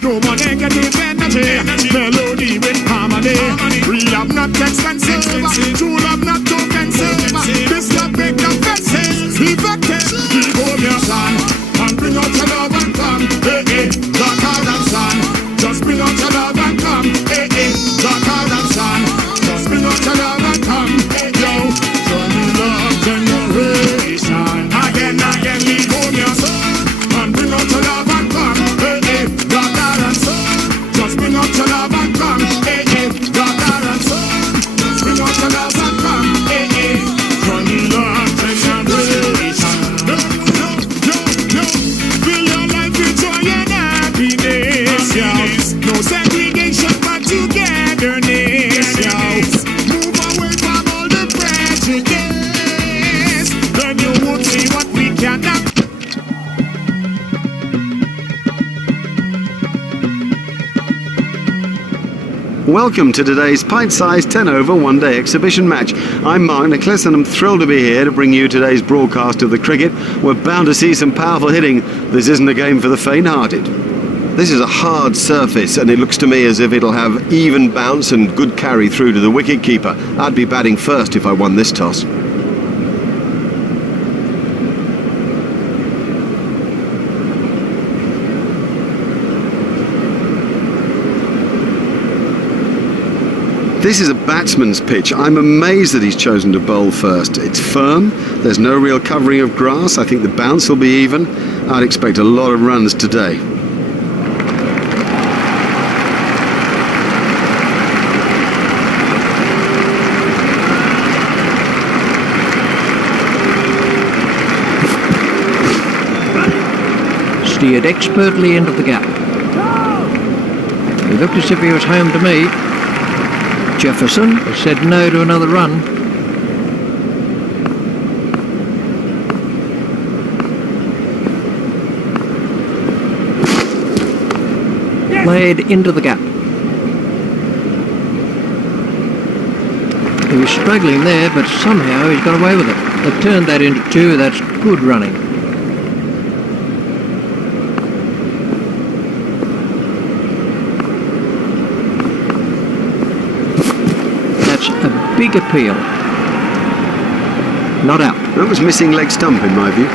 No more negative energy, melody with harmony. Rehab not expensive, true love not too expensive. This love break the fences, effective. Keep home your son, and bring out your love and come. Hey, hey, daughter and son, just bring out your love and come. Hey, hey, daughter and son, just bring out your love and come. Hey, yo, join the love generation. Again, again, leave home your son, and bring out your love and come. Hey, hey, daughter and son, just bring out your love and come. Hey, hey, daughter and son, just bring out your love and come. Hey, hey, join the love generation. No, no, no, no, fill your life with joy and happiness, yo. No segregation but togetherness, yo. Move away from all the prejudice, then you won't see what we cannot. Welcome to today's pint-sized 10-over one-day exhibition match. I'm Mark Nicholas and I'm thrilled to be here to bring you today's broadcast of the cricket. We're bound to see some powerful hitting. This isn't a game for the faint-hearted. This is a hard surface and it looks to me as if it'll have even bounce and good carry through to the wicket-keeper. I'd be batting first if I won this toss. This is a batsman's pitch. I'm amazed that he's chosen to bowl first. It's firm, there's no real covering of grass. I think the bounce will be even. I'd expect a lot of runs today. Steered expertly into the gap. He looked as if he was home to me. Jefferson has said no to another run. Played into the gap. He was struggling there, but somehow he's got away with it. They've turned that into two. That's good running. A big appeal. Not out. That was missing leg stump in my view.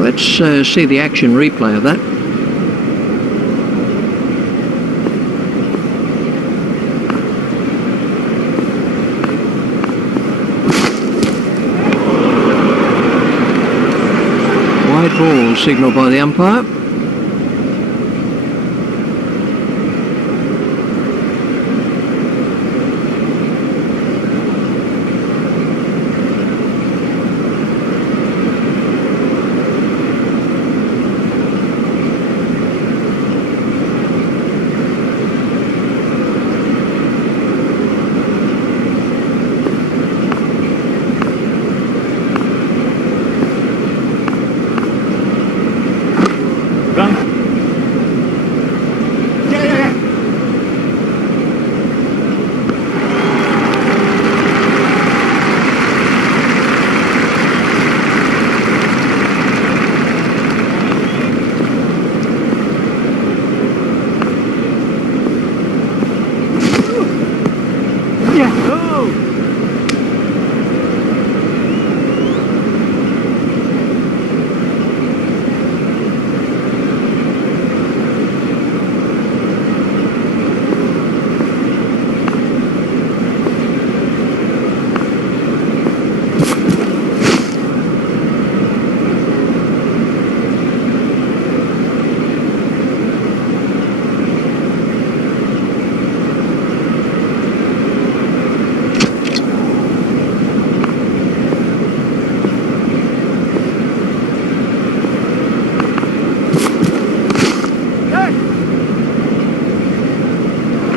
Let's see the action replay of that. Ball signalled by the umpire.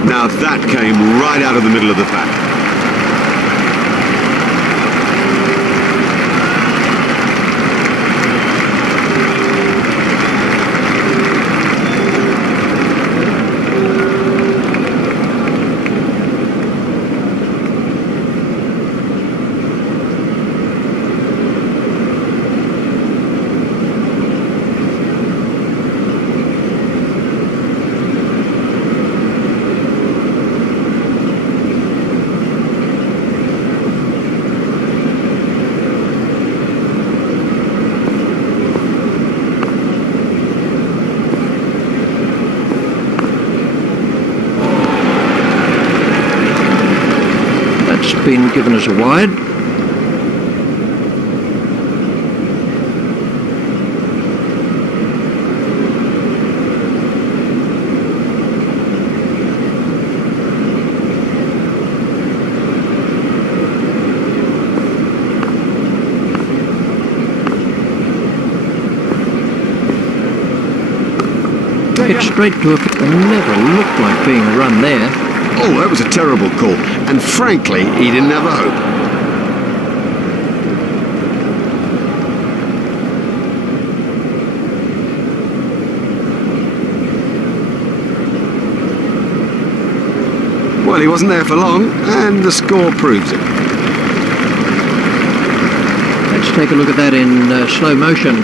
Now that came right out of the middle of the pack. been given as a wide. Hit straight to a... Never looked like being a run there. Oh, that was a terrible call. And frankly, he didn't have a hope. Well, he wasn't there for long, and the score proves it. Let's take a look at that in slow motion.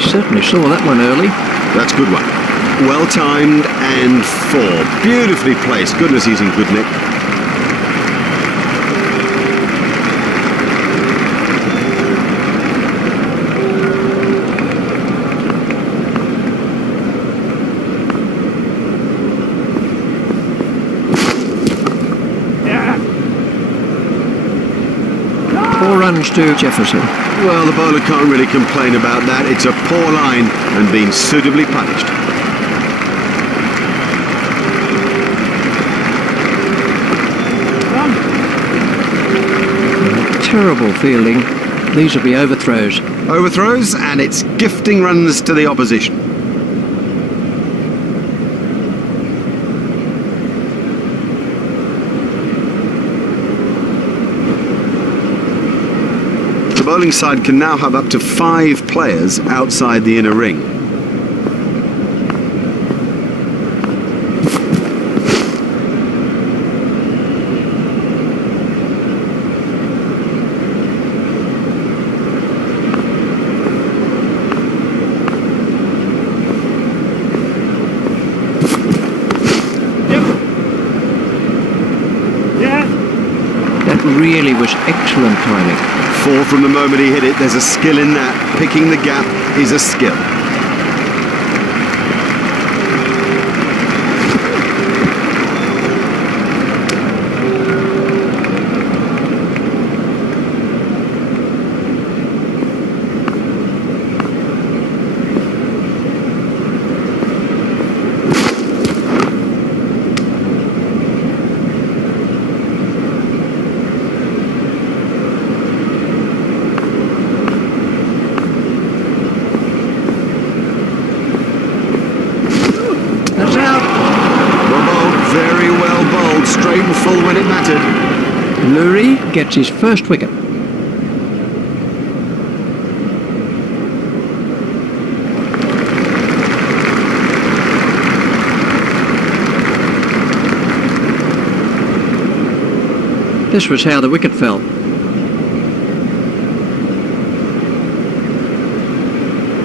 Certainly saw that one early. That's a good one. Well timed and four. Beautifully placed. Goodness, he's in good nick. Four runs to Jefferson. Well, the bowler can't really complain about that. It's a poor line and been suitably punished. Terrible fielding. These will be overthrows. Overthrows, and it's gifting runs to the opposition. The bowling side can now have up to 5 players outside the inner ring. That really was excellent timing. 4 from the moment he hit it. There's a skill in that. Picking the gap is a skill. That's out. Well bowled, very well bowled, straight and full when it mattered. Lurie gets his first wicket. This was how the wicket fell.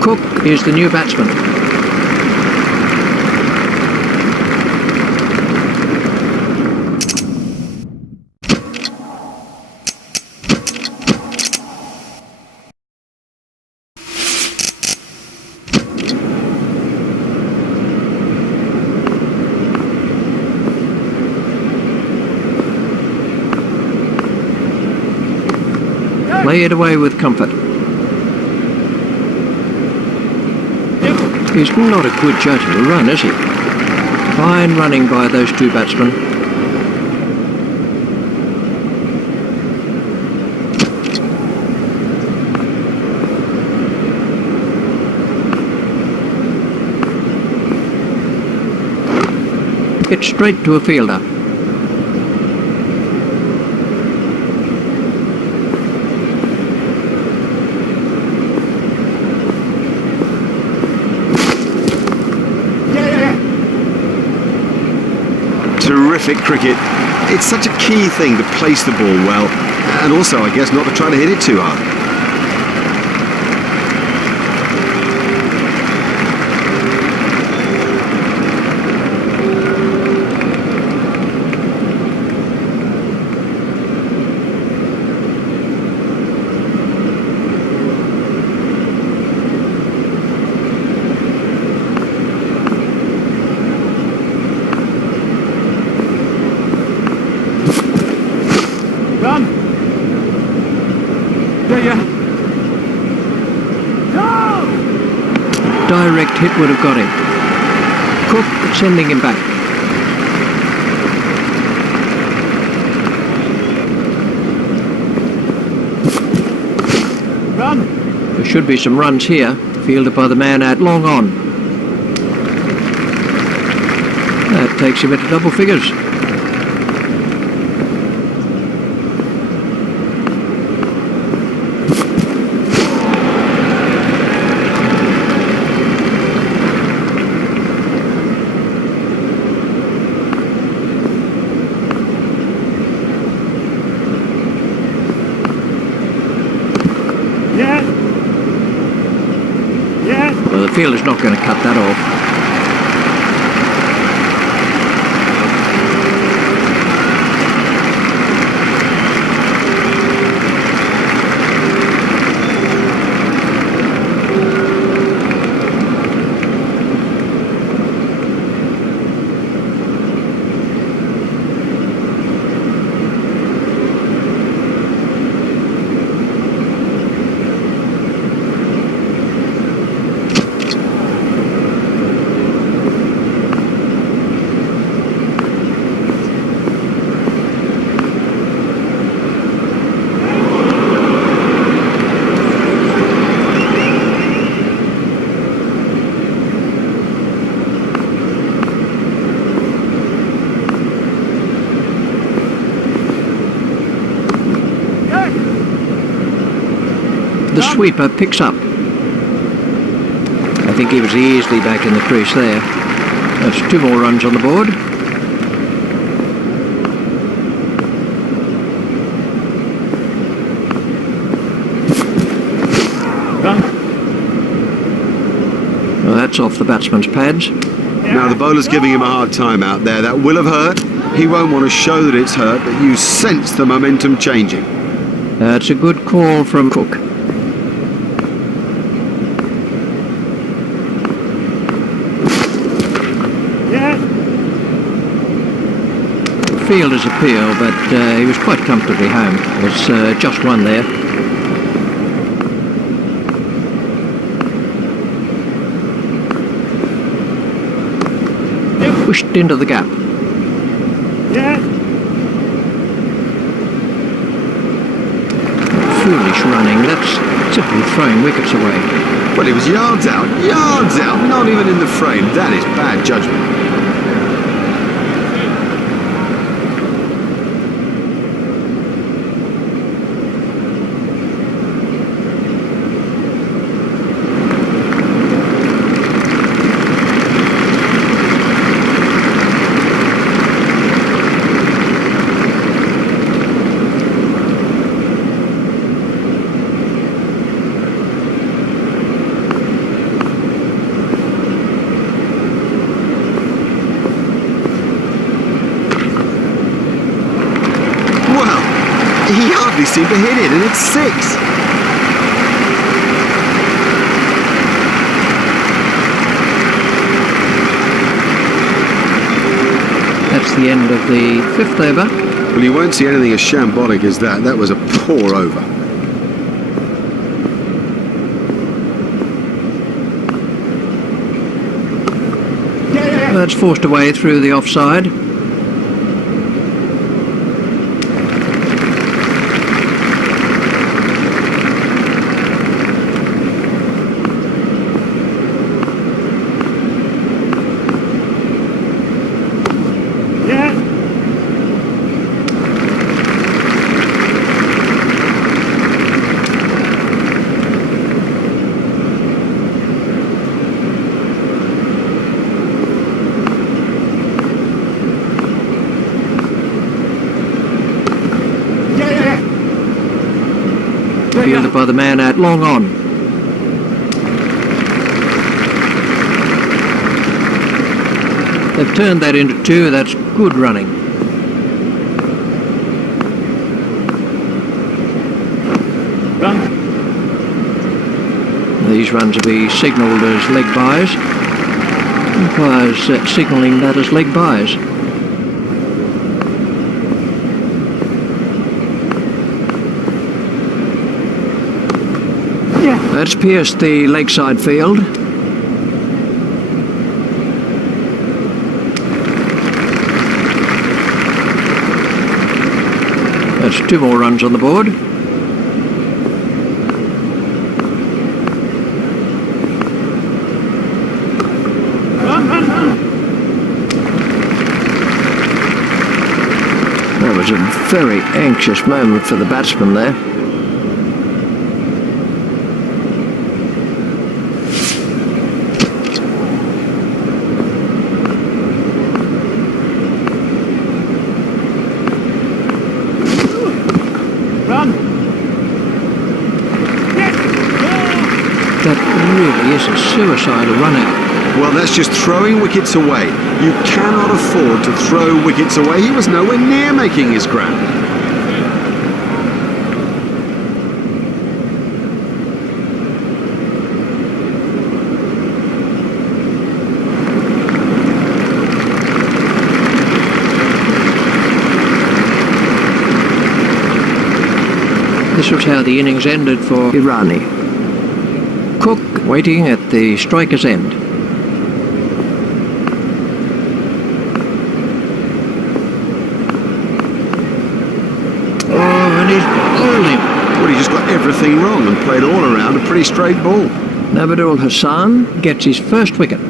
Cook is the new batsman. Play it away with comfort. He's not a good judge of a run, is he? Fine running by those two batsmen. Hit straight to a fielder. Terrific cricket. It's such a key thing to place the ball well, and also, I guess, not to try to hit it too hard. Direct hit would have got him. Cook sending him back. There should be some runs here, fielded by the man out long on. That takes him into double figures. Well, the fielder's not going to cut that off. The sweeper picks up. I think he was easily back in the crease there. That's 2 more runs on the board. Well, that's off the batsman's pads. Now the bowler's giving him a hard time out there. That will have hurt. He won't want to show that it's hurt, but you sense the momentum changing. That's a good call from Cook. Fielder's appeal, but he was quite comfortably home. There's just one there. Pushed into the gap. Foolish running. That's simply throwing wickets away. Well, he was yards out, not even in the frame. That is bad judgment. He hardly seemed to hit it, and it's 6. That's the end of the 5th over. Well, you won't see anything as shambolic as that. That was a poor over. That's forced away through the offside. Fielded by the man out long on. They've turned that into 2. That's good running. These runs will be signalled as leg byes. Umpires signalling that as leg byes. That's pierced the lakeside field. That's 2 more runs on the board. That was a very anxious moment for the batsman there. That really is a suicidal run out. Well, that's just throwing wickets away. You cannot afford to throw wickets away. He was nowhere near making his ground. This was how the innings ended for Irani. Cook waiting at the striker's end. Oh, and he's bowled him. Well, he just got everything wrong and played all around a pretty straight ball. Nabadul Hassan gets his first wicket.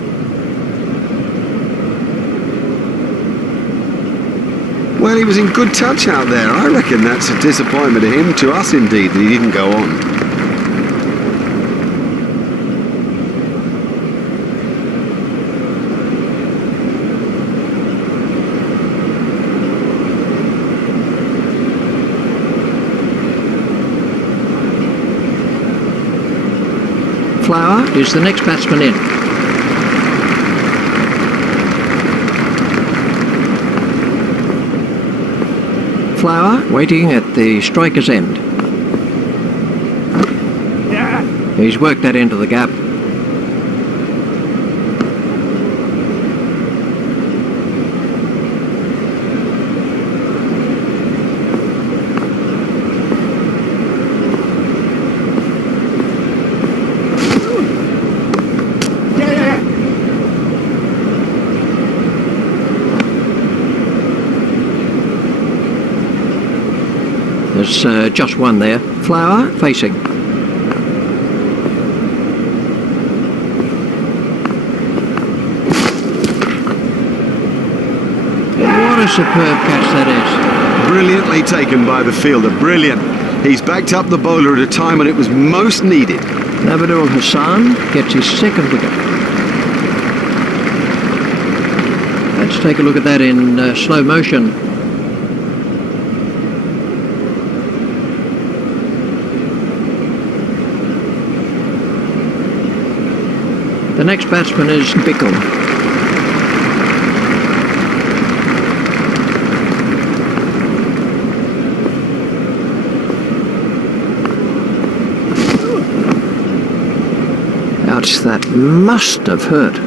Well, he was in good touch out there. I reckon that's a disappointment to him, to us indeed, that he didn't go on. Flower is the next batsman in. Flower waiting at the striker's end. He's worked that into the gap. There's just one there. Flower facing. What a superb catch that is. Brilliantly taken by the fielder. Brilliant. He's backed up the bowler at a time when it was most needed. Nabadul Hassan gets his second wicket. Let's take a look at that in slow motion. The next batsman is Bickle. Ouch, that must have hurt.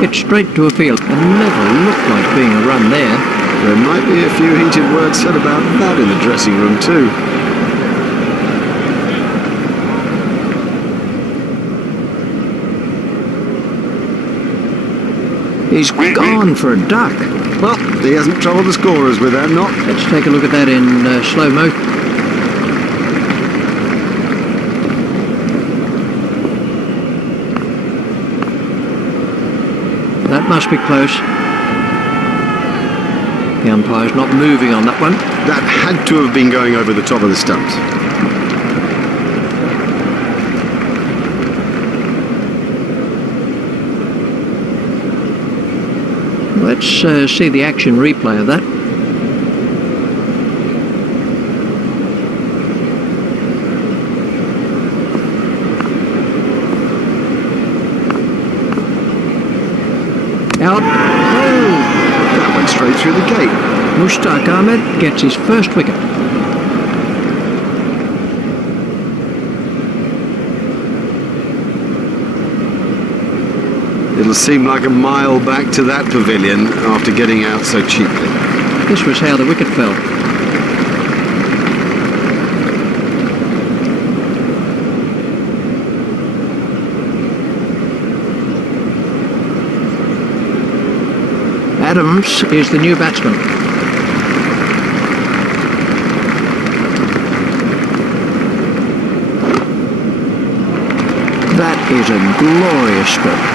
Hit straight to a field and never looked like being a run there. There might be a few heated words said about that in the dressing room too. He's gone for a duck. Well, he hasn't troubled the scorers with that, not. Let's take a look at that in slow motion. That must be close. The umpire's not moving on that one. That had to have been going over the top of the stumps. Let's see the action replay of that. Mushtaq Ahmed gets his first wicket. It'll seem like a mile back to that pavilion after getting out so cheaply. This was how the wicket fell. Adams is the new batsman. That is a glorious stroke.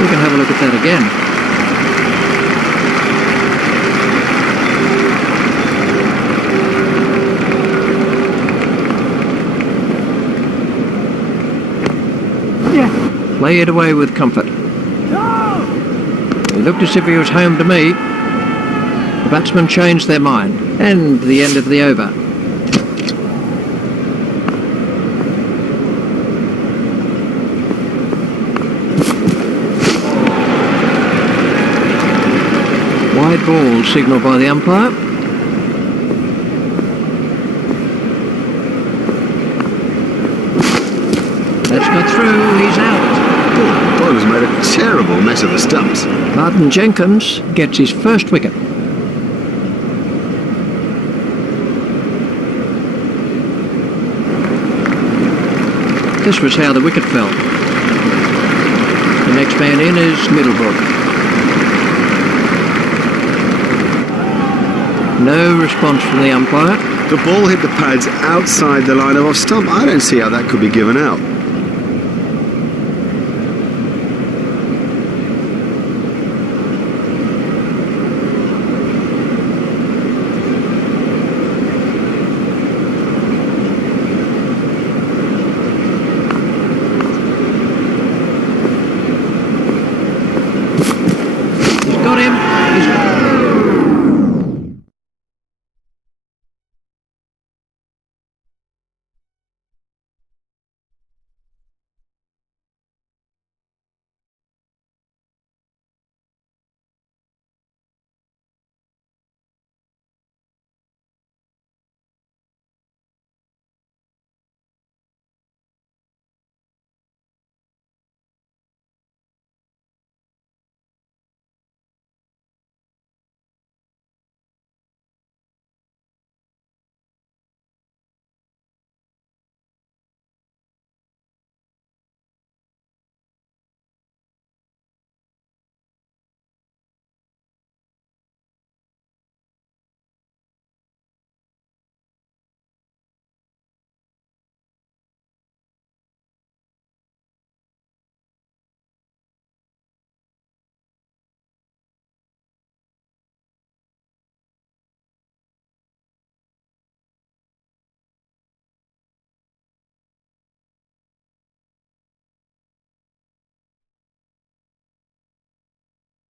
We can have a look at that again. Play it away with comfort. He looked as if he was home to me. The batsmen changed their mind. And the end of the over. Wide ball signalled by the umpire. That's got through, he's out. Oh, bowler's made a terrible mess of the stumps. Martin Jenkins gets his first wicket. This was how the wicket fell. The next man in is Middlebrook. No response from the umpire. The ball hit the pads outside the line of off stump. I don't see how that could be given out.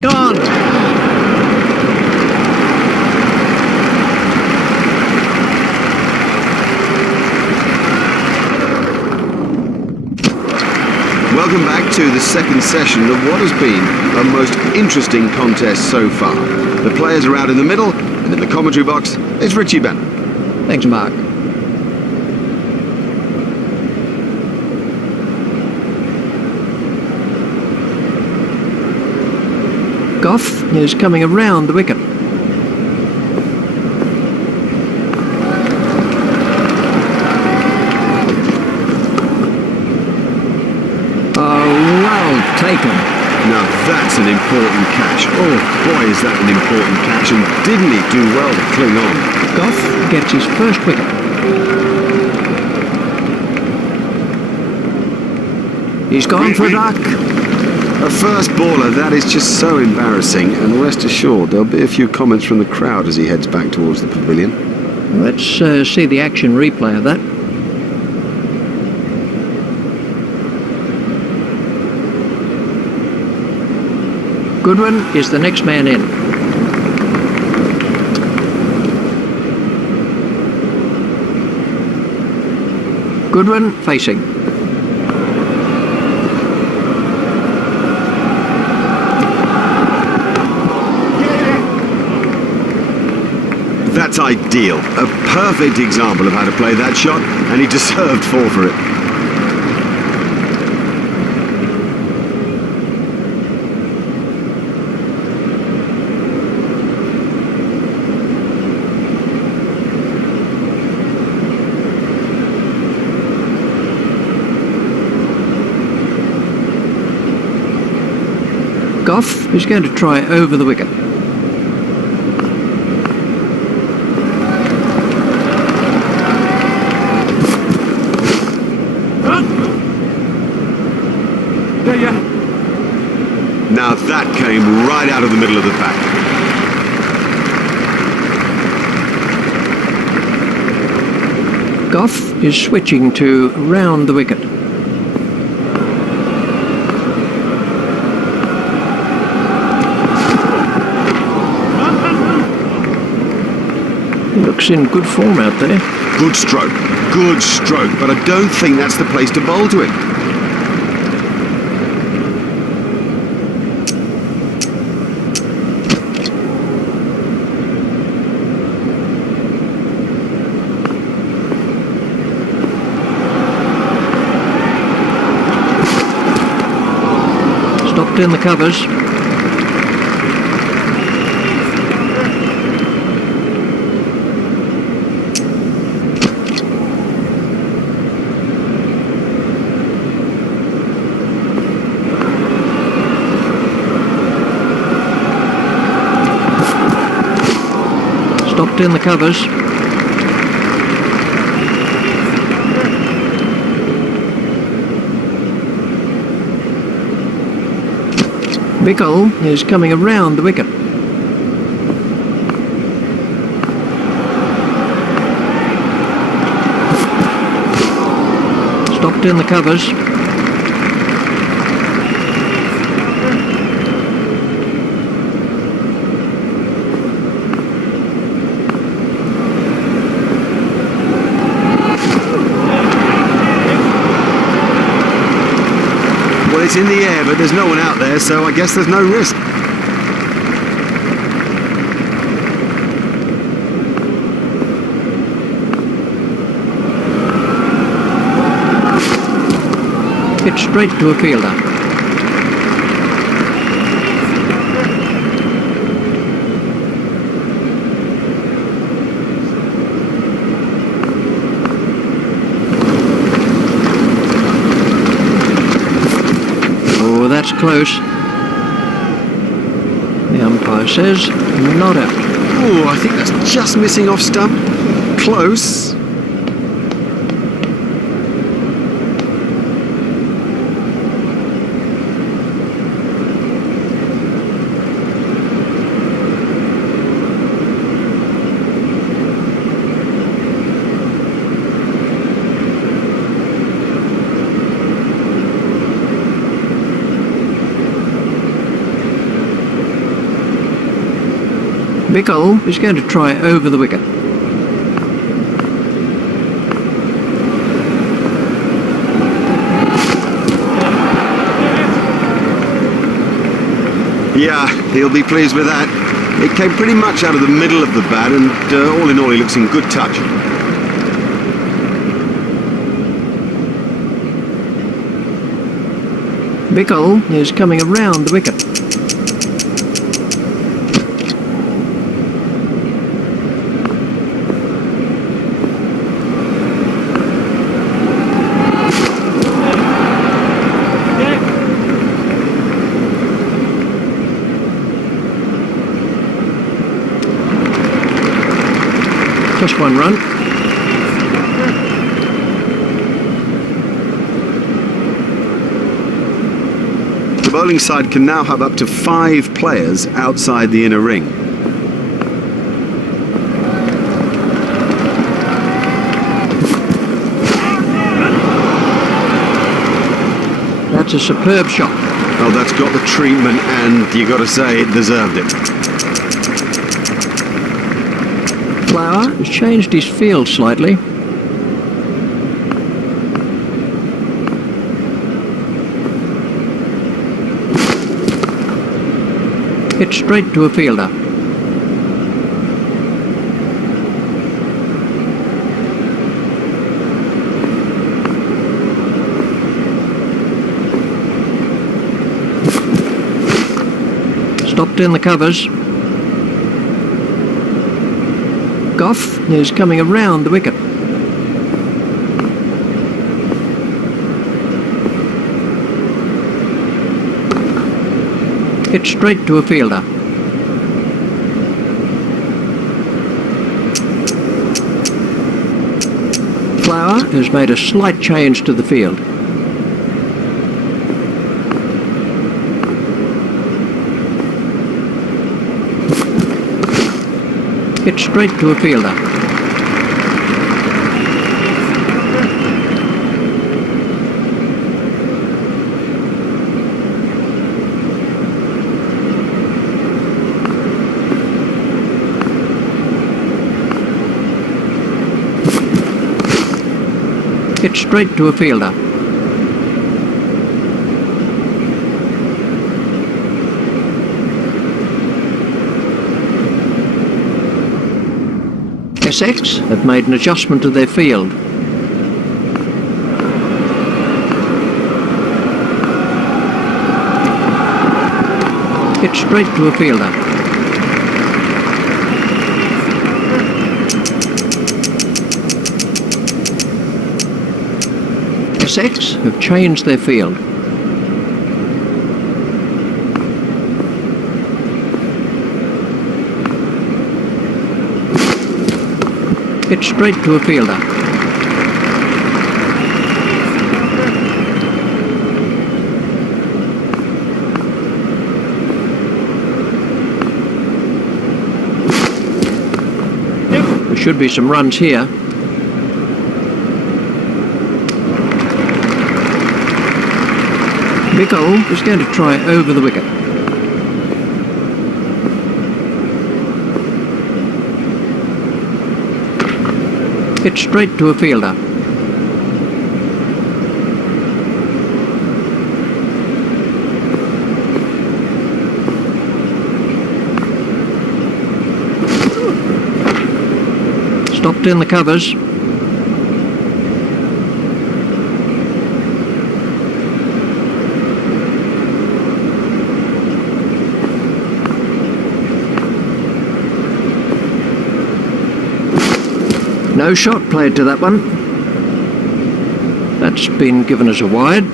Gone! Welcome back to the second session of what has been a most interesting contest so far. The players are out in the middle, and in the commentary box, it's Richie Bennett. Thanks, Mark. Goff is coming around the wicket. Oh, well taken. Now that's an important catch. Oh boy, is that an important catch, and didn't he do well to cling on? Goff gets his first wicket. He's gone for a duck. A first baller, that is just so embarrassing, and rest assured there'll be a few comments from the crowd as he heads back towards the pavilion. Let's see the action replay of that. Goodwin is the next man in. Goodwin facing. That's ideal. A perfect example of how to play that shot, and he deserved 4 for it. Goff is going to try over the wicket. Now that came right out of the middle of the pack. Goff is switching to round the wicket. He looks in good form out there. Good stroke, but I don't think that's the place to bowl to him. Stopped in the covers. Stopped in the covers. Bickle is coming around the wicket. Stopped in the covers. Well, it's in the air, but there's no one out there, so I guess there's no risk. Hit straight to a fielder. Oh, that's close. The umpire says not out. Oh, I think that's just missing off stump. Close. Bickle is going to try over the wicket. Yeah, he'll be pleased with that. It came pretty much out of the middle of the bat, and all in all, he looks in good touch. Bickle is coming around the wicket. Just one run. The bowling side can now have up to 5 players outside the inner ring. That's a superb shot. Oh, that's got the treatment, and you got to say it deserved it. Flower has changed his field slightly. Hit straight to a fielder. Stopped in the covers. Goff is coming around the wicket. Hit straight to a fielder. Flower has made a slight change to the field. Hit straight to a fielder. Hit straight to a fielder. SX have made an adjustment to their field. Hit straight to a fielder. SX have changed their field. Hit straight to a fielder. There should be some runs here. Bickle is going to try over the wicket. Hit straight to a fielder. Stopped in the covers. No shot played to that one. That's been given as a wide.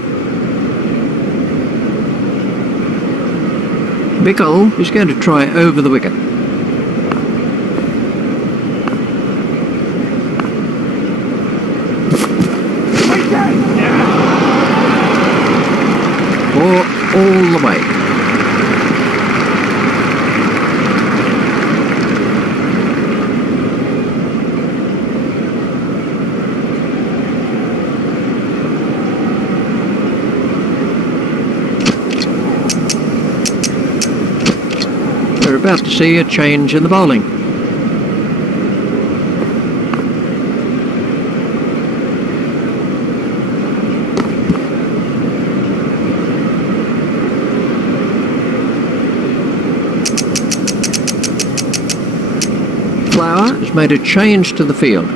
Bickle is going to try over the wicket. All the way. We're about to see a change in the bowling. Flower has made a change to the field.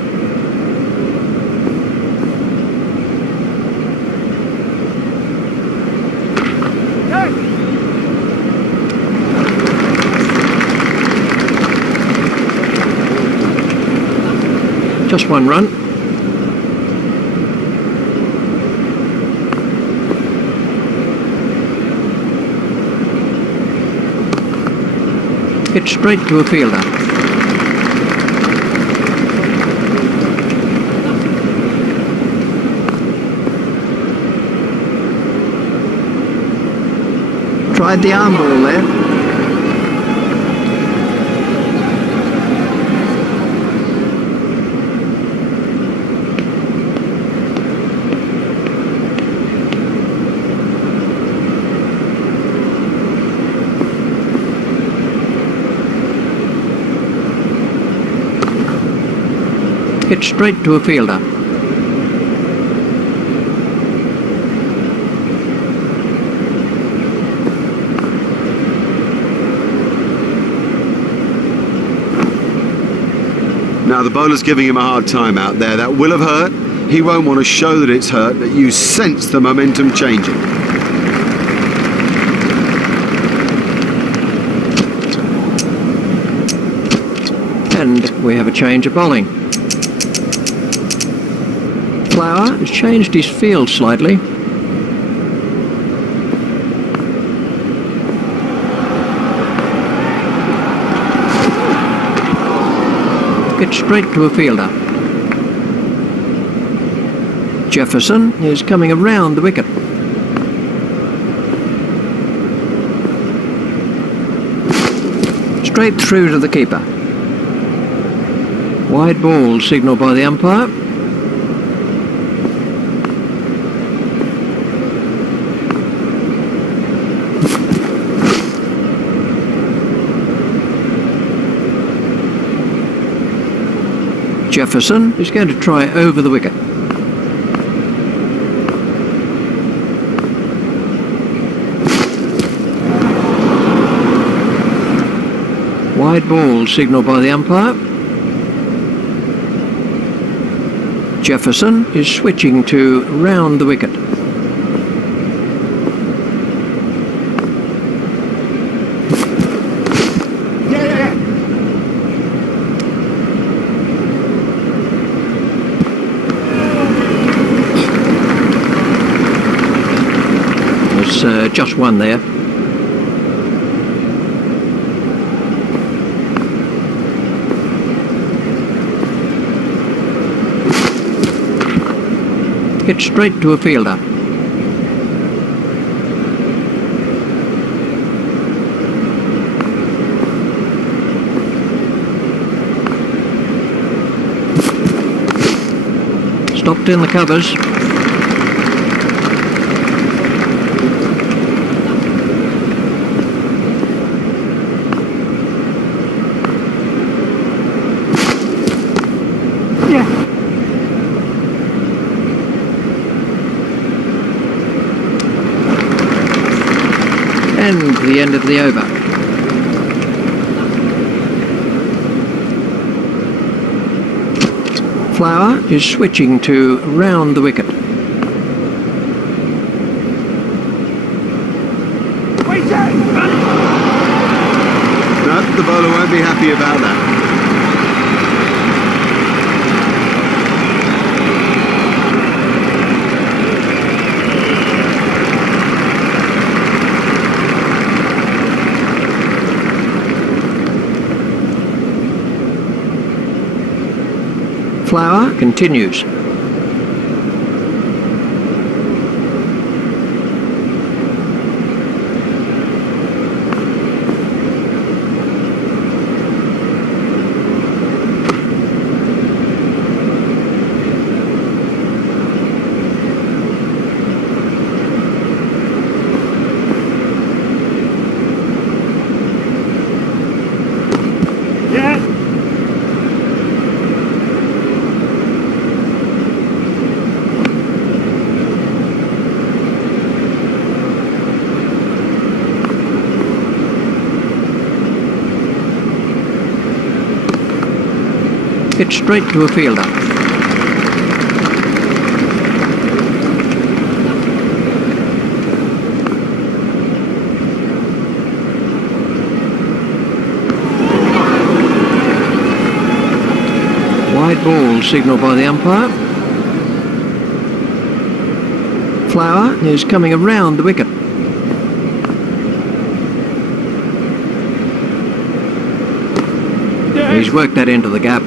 Just one run. Hit straight to a fielder. Tried the arm ball there. Hit straight to a fielder. Now the bowler's giving him a hard time out there. That will have hurt. He won't want to show that it's hurt, but you sense the momentum changing. And we have a change of bowling. Flower has changed his field slightly. Gets straight to a fielder. Jefferson is coming around the wicket. Straight through to the keeper. Wide ball signalled by the umpire. Jefferson is going to try over the wicket. Wide ball signalled by the umpire. Jefferson is switching to round the wicket. There's just one there. Hit straight to a fielder. Stopped in the covers. And the end of the over. Flower is switching to round the wicket. No, the bowler won't be happy about that. Flower continues. Hit straight to a fielder. Wide ball signalled by the umpire. Flower is coming around the wicket. He's worked that into the gap.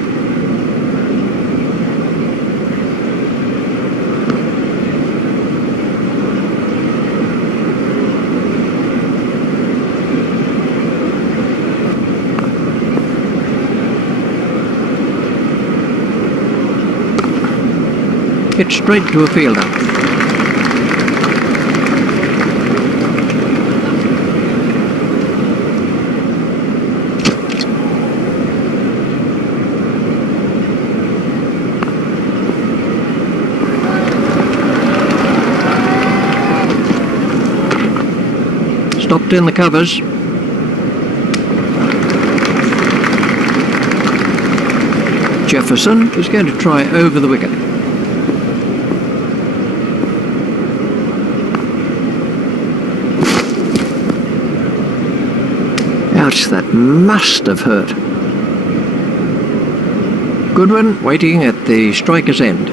Hit straight to a fielder. Stopped in the covers. Jefferson is going to try over the wicket. Ouch, that must have hurt. Goodwin waiting at the striker's end.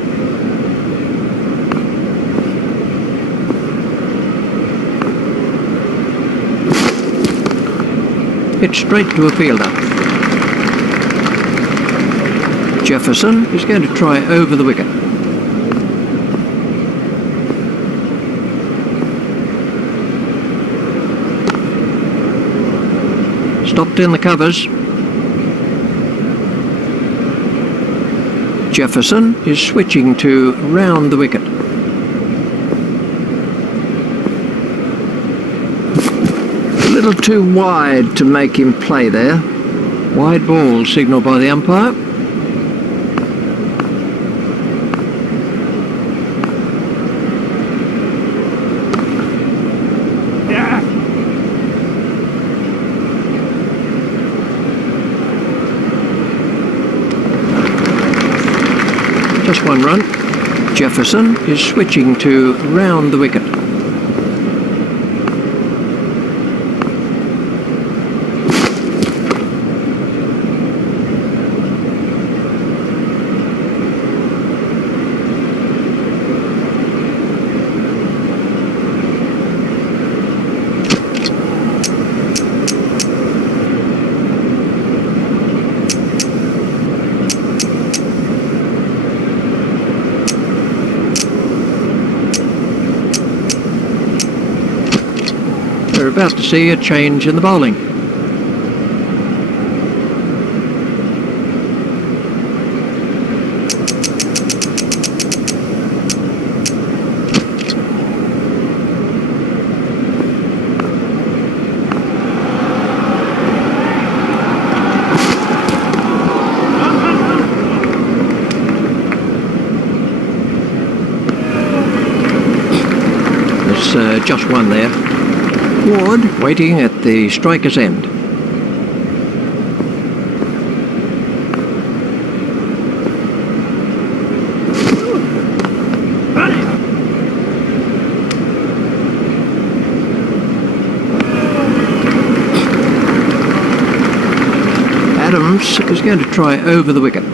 Hit straight to a fielder. Jefferson is going to try over the wicket. Stopped in the covers. Jefferson is switching to round the wicket. A little too wide to make him play there. Wide ball signalled by the umpire. Just one run. Jefferson is switching to round the wicket. We're about to see a change in the bowling. There's just one there. Ward waiting at the striker's end. Adams is going to try over the wicket.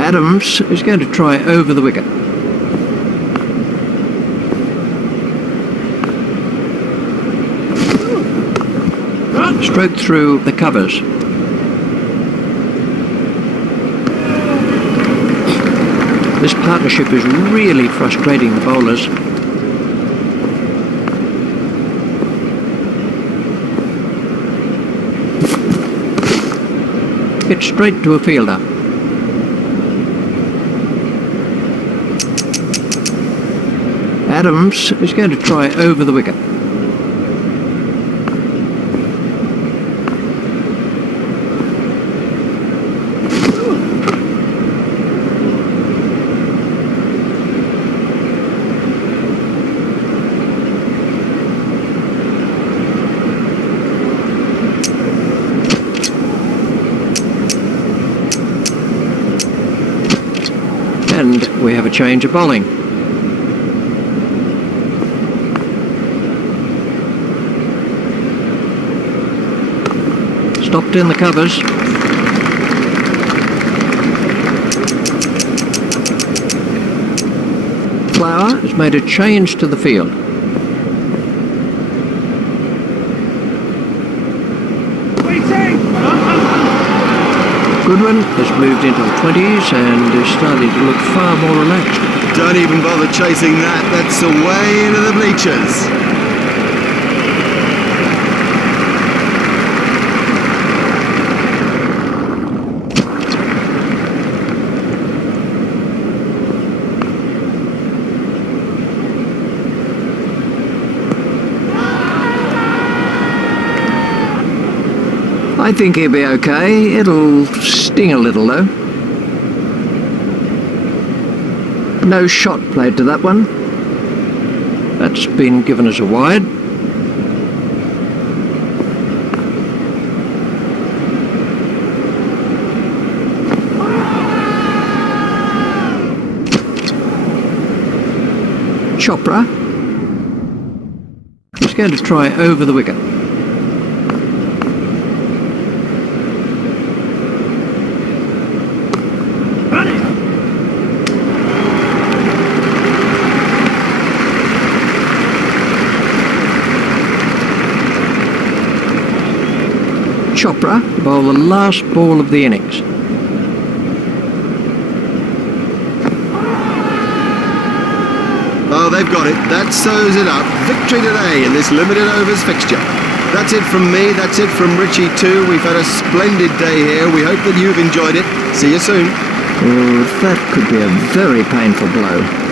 Adams is going to try over the wicket. Stroke through the covers. This partnership is really frustrating the bowlers. Hit straight to a fielder. Adams is going to try over the wicket. And we have a change of bowling. Stopped in the covers. Flower has made a change to the field. Goodwin has moved into the 20s and is starting to look far more relaxed. Don't even bother chasing that. That's away into the bleachers. I think he'll be okay. It'll sting a little though. No shot played to that one. That's been given as a wide. Chopra. He's going to try over the wicket. Chopra bowl the last ball of the innings. Oh, they've got it. That sews it up. Victory today in this limited overs fixture. That's it from me. That's it from Richie too. We've had a splendid day here. We hope that you've enjoyed it. See you soon. Oh, that could be a very painful blow.